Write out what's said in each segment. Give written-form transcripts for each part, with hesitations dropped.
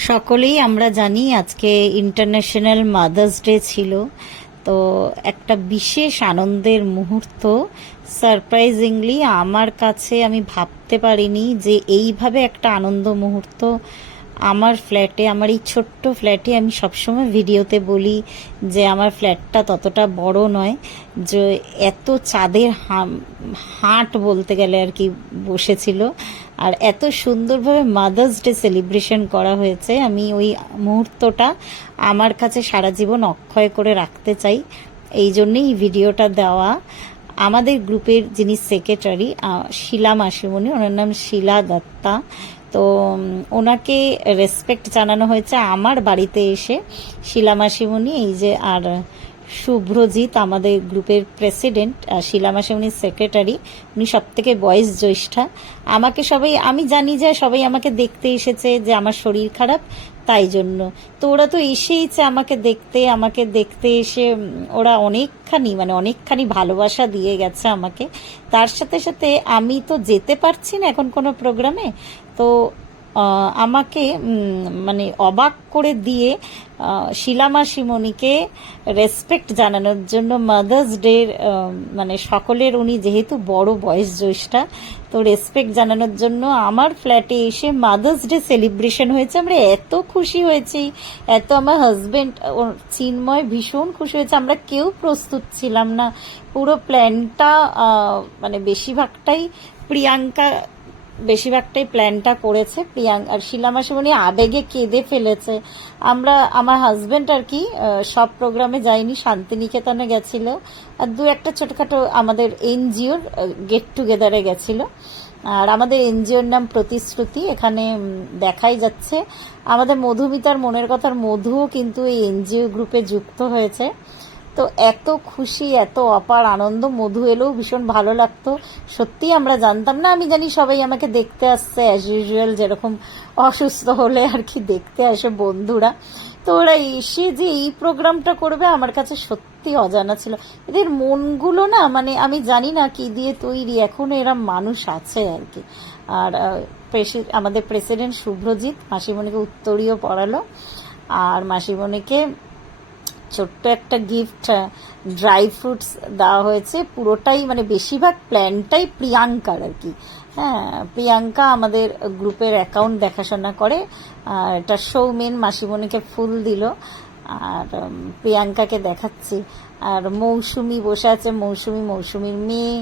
সকলেই আমরা জানি আজকে ইন্টারন্যাশনাল মাদার্স ডে ছিল। তো একটা বিশেষ আনন্দের মুহূর্ত। সারপ্রাইজিংলি আমার কাছে আমি ভাবতে পারিনি যে এইভাবে একটা আনন্দ মুহূর্ত আমার ফ্ল্যাটে, আমার এই ছোট্ট ফ্ল্যাটে। আমি সবসময় ভিডিওতে বলি যে আমার ফ্ল্যাটটা ততটা বড় নয়, যে এত চাঁদের হাট বলতে গেলে আর কি বসেছিল, আর এত সুন্দরভাবে মাদার্স ডে সেলিব্রেশন করা হয়েছে। আমি ওই মুহূর্তটা আমার কাছে সারা জীবন অক্ষয় করে রাখতে চাই, এই জন্যেই এই ভিডিওটা দেওয়া। আমাদের গ্রুপের যিনি সেক্রেটারি শিলা মাসিমণি, ওনার নাম শিলা দত্তা। তো ওনাকে রেসপেক্ট জানানো হয়েছে আমার বাড়িতে এসে। শিলা মাসিমণি এই যে, আর শুভ্রজিৎ আমাদের গ্রুপের প্রেসিডেন্ট, শিলা মাসিমণির সেক্রেটারি, উনি সব থেকে বয়স জ্যেষ্ঠা। আমাকে সবাই, আমি জানি যে সবাই আমাকে দেখতে এসেছে যে আমার শরীর খারাপ, তাই জন্য তো ওরা তো এসেইছে আমাকে দেখতে এসে ওরা অনেকখানি ভালোবাসা দিয়ে গেছে আমাকে। তার সাথে সাথে আমি তো যেতে পারছি না এখন কোনো প্রোগ্রামে, তো আমাকে অবাক করে দিয়ে শিলা মাসিমণিকে রেসপেক্ট জানানোর জন্য মাদার্স ডের সকলের, উনি যেহেতু বড় বয়স জ্যেষ্ঠা, তো রেসপেক্ট জানানোর জন্য আমার ফ্ল্যাটে এসে মাদার্স ডে সেলিব্রেশন হয়েছে। আমরা এত খুশি হয়েছি, এত আমার হাজবেন্ড চিন্ময় ভীষণ খুশি হয়েছে। আমরা কেউ প্রস্তুত ছিলাম না। পুরো প্ল্যানটা বেশিরভাগটাই প্ল্যানটা করেছে প্রিয়াঙ্কা, আর শিলা মাসিমণি আবেগে কেঁদে ফেলেছে। আমার হাজবেন্ড আর কি সব প্রোগ্রামে যায়নি, শান্তিনিকেতনে গেছিল, আর দু একটা ছোটখাটো আমাদের এনজিওর গেট টুগেদারে গেছিল। আর আমাদের এনজিওর নাম প্রতিশ্রুতি, এখানে দেখাই যাচ্ছে আমাদের মধুমিতার মনের কথার মধুও কিন্তু এই এনজিও গ্রুপে যুক্ত হয়েছে। তো এত খুশি, এত অপার আনন্দ, মধু এলেও ভীষণ ভালো লাগতো। সত্যি আমরা জানতাম না। আমি জানি সবাই আমাকে দেখতে আসছে অ্যাজ ইউজুয়াল, যেরকম অসুস্থ হলে আর কি দেখতে আসে বন্ধুরা। তো ওরা এসে যে এই প্রোগ্রামটা করবে আমার কাছে সত্যি অজানা ছিল। এদের মনগুলো না, আমি জানি না কি দিয়ে তৈরি, এখনো এরা মানুষ আছে আর কি। আর আমাদের প্রেসিডেন্ট শুভ্রজিৎ মাসিমণিকে উত্তরীয় পড়ালো, আর মাসিমণিকে ছোট্ট একটা গিফট ড্রাই ফ্রুটস দেওয়া হয়েছে। পুরোটাই বেশিরভাগ প্ল্যানটাই প্রিয়াঙ্কার আর কি। হ্যাঁ, প্রিয়াঙ্কা আমাদের গ্রুপের অ্যাকাউন্ট দেখাশোনা করে। এটা সৌমেন মাসিমণিকে ফুল দিল, আর প্রিয়াঙ্কাকে দেখাচ্ছি। আর মৌসুমি বসে আছে, মৌসুমির মেয়ে।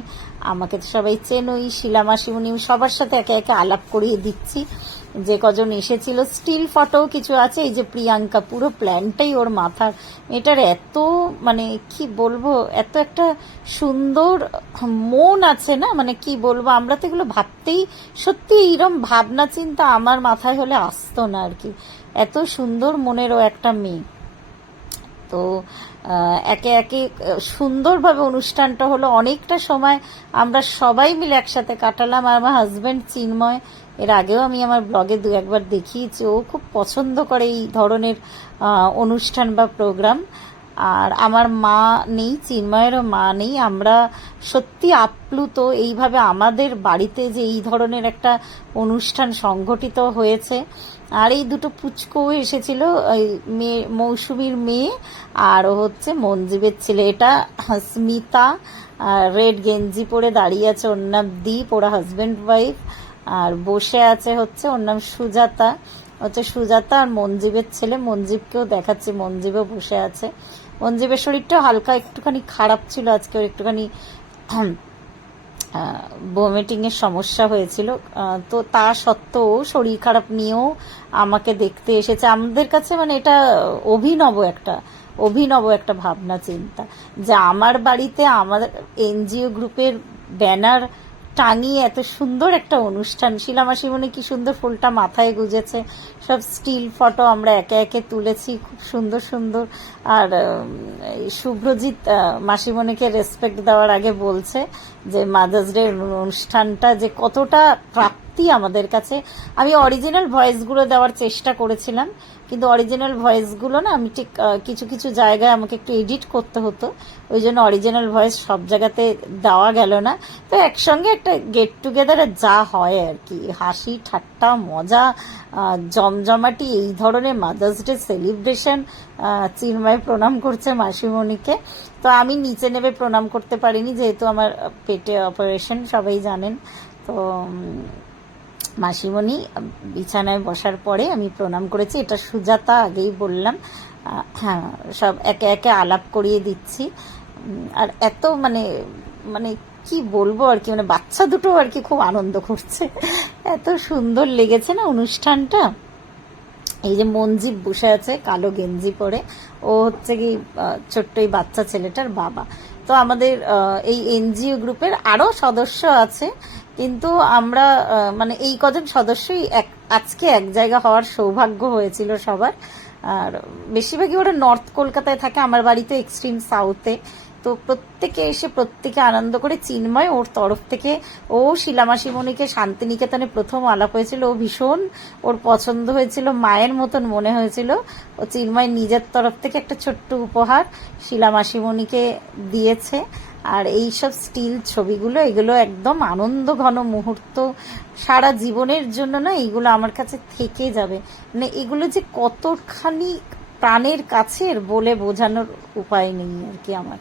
আমাকে তো সবাই চেনই, শিলা মাসিমণি, সবার সাথে একে একে আলাপ করিয়ে দিচ্ছি যে কজন এসেছিল। স্টিল ফটোও কিছু আছে। এই যে প্রিয়াঙ্কা, পুরো প্ল্যানটাই ওর মাথার। এটার এত কি বলবো, এত একটা সুন্দর মন আছে না, কি বলবো, আমরা তো এগুলো ভাবতেই, সত্যি এইরকম ভাবনা চিন্তা আমার মাথায় হলে আসতো না আর কি। এত সুন্দর মনেরও একটা মেয়ে। তো একে একে সুন্দরভাবে অনুষ্ঠানটা হলো। অনেকটা সময় আমরা সবাই মিলে একসাথে কাটালাম। আর আমার হাজব্যান্ড চিন্ময়, এর আগেও আমি আমার ব্লগে দু একবার দেখিয়েছি, ও খুব পছন্দ করে এই ধরনের অনুষ্ঠান বা প্রোগ্রাম। আর আমার মা নেই, চিন্ময়েরও মা নেই। আমরা সত্যি আপ্লুত এইভাবে আমাদের বাড়িতে যে এই ধরনের একটা অনুষ্ঠান সংগঠিত হয়েছে। আর এই দুটো পুচকো এসেছিল, মৌসুমীর মেয়ে আর ও হচ্ছে মঞ্জীবের ছেলে। এটা স্মিতা, রেড গেঞ্জি পরে দাঁড়িয়ে আছে, ওর নাম দীপ, ওরা হাজব্যান্ড ওয়াইফ। আর বসে আছে হচ্ছে, ওর নাম সুজাতা, আর মঞ্জীবের ছেলে। মঞ্জীবকেও দেখাচ্ছে, মঞ্জীবও বসে আছে। মঞ্জীবের শরীরটাও হালকা একটুখানি খারাপ ছিল আজকে, ওর একটুখানি ভমিটিংয়ের সমস্যা হয়েছিল। তো তা সত্ত্বেও শরীর খারাপ নিয়েও আমাকে দেখতে এসেছে। আমাদের কাছে এটা অভিনব একটা ভাবনা চিন্তা, যে আমার বাড়িতে আমার এনজিও গ্রুপের ব্যানার টাঙিয়ে এত সুন্দর একটা অনুষ্ঠান। শিলা মাসিমণি কি সুন্দর ফুলটা মাথায় গুজেছে। সব স্টিল ফটো আমরা একে একে তুলেছি, খুব সুন্দর সুন্দর। আর শুভ্রজিৎ মাসিমণিকে রেসপেক্ট দেওয়ার আগে বলছে যে মাদার্স ডে অনুষ্ঠানটা যে কতটা প্রাপ্তি সত্যি আমাদের কাছে, আমি অরিজিনাল ভয়েসগুলো দেওয়ার চেষ্টা করেছিলাম, কিন্তু অরিজিনাল ভয়েসগুলো না আমি ঠিক কিছু কিছু জায়গায় আমাকে একটু এডিট করতে হতো, ওই জন্য অরিজিনাল ভয়েস সব জায়গাতে দেওয়া গেল না। তো একসঙ্গে একটা গেট টুগেদারে যা হয় আর কি, হাসি ঠাট্টা মজা, জমজমাটি এই ধরনের মাদার্স ডে সেলিব্রেশন। চিন্ময় প্রণাম করছে মাসিমণিকে, তো আমি নিচে নেবে প্রণাম করতে পারিনি, যেহেতু আমার পেটে অপারেশন সবাই জানেন। তো মাসিমণি বিছানায় বসার পরে আমি প্রণাম করেছি, এটা সুজাতা আগেই বললাম। হ্যাঁ, সব একে একে আলাপ করিয়ে দিচ্ছি। আর এত মানে মানে কি বলবো আর কি, মানে বাচ্চা দুটো আর কি খুব আনন্দ করছে, এত সুন্দর লেগেছে না অনুষ্ঠানটা। এই যে মঞ্জীব বসে আছে কালো গেঞ্জি পরে, ও হচ্ছে কি ছোট্ট এই বাচ্চা ছেলেটার বাবা। তো আমাদের এই এনজিও গ্রুপের আরও সদস্য আছে, কিন্তু আমরা মানে এই কজন সদস্যই আজকে এক জায়গা হওয়ার সৌভাগ্য হয়েছিল সবার। আর বেশিরভাগই ওরা নর্থ কলকাতায় থাকে, আমার বাড়ি তো এক্সট্রিম সাউথে। তো প্রত্যেকে এসে প্রত্যেকে আনন্দ করে। চিন্ময় ওর তরফ থেকে, ও শিলা মাসিমণিকে শান্তিনিকেতনে প্রথম আলাপ হয়েছিল, ও ভীষণ ওর পছন্দ হয়েছিল, মায়ের মতন মনে হয়েছিল। ও চিন্ময় নিজের তরফ থেকে একটা ছোট্ট উপহার শিলা মাসিমণিকে দিয়েছে। আর এই সব স্টিল ছবিগুলো, এগুলো একদম আনন্দ ঘন মুহূর্ত, সারা জীবনের জন্য না এইগুলো আমার কাছে থেকে যাবে। মানে এগুলো যে কতখানি প্রাণের কাছের বলে বোঝানোর উপায় নেই আর কি আমার।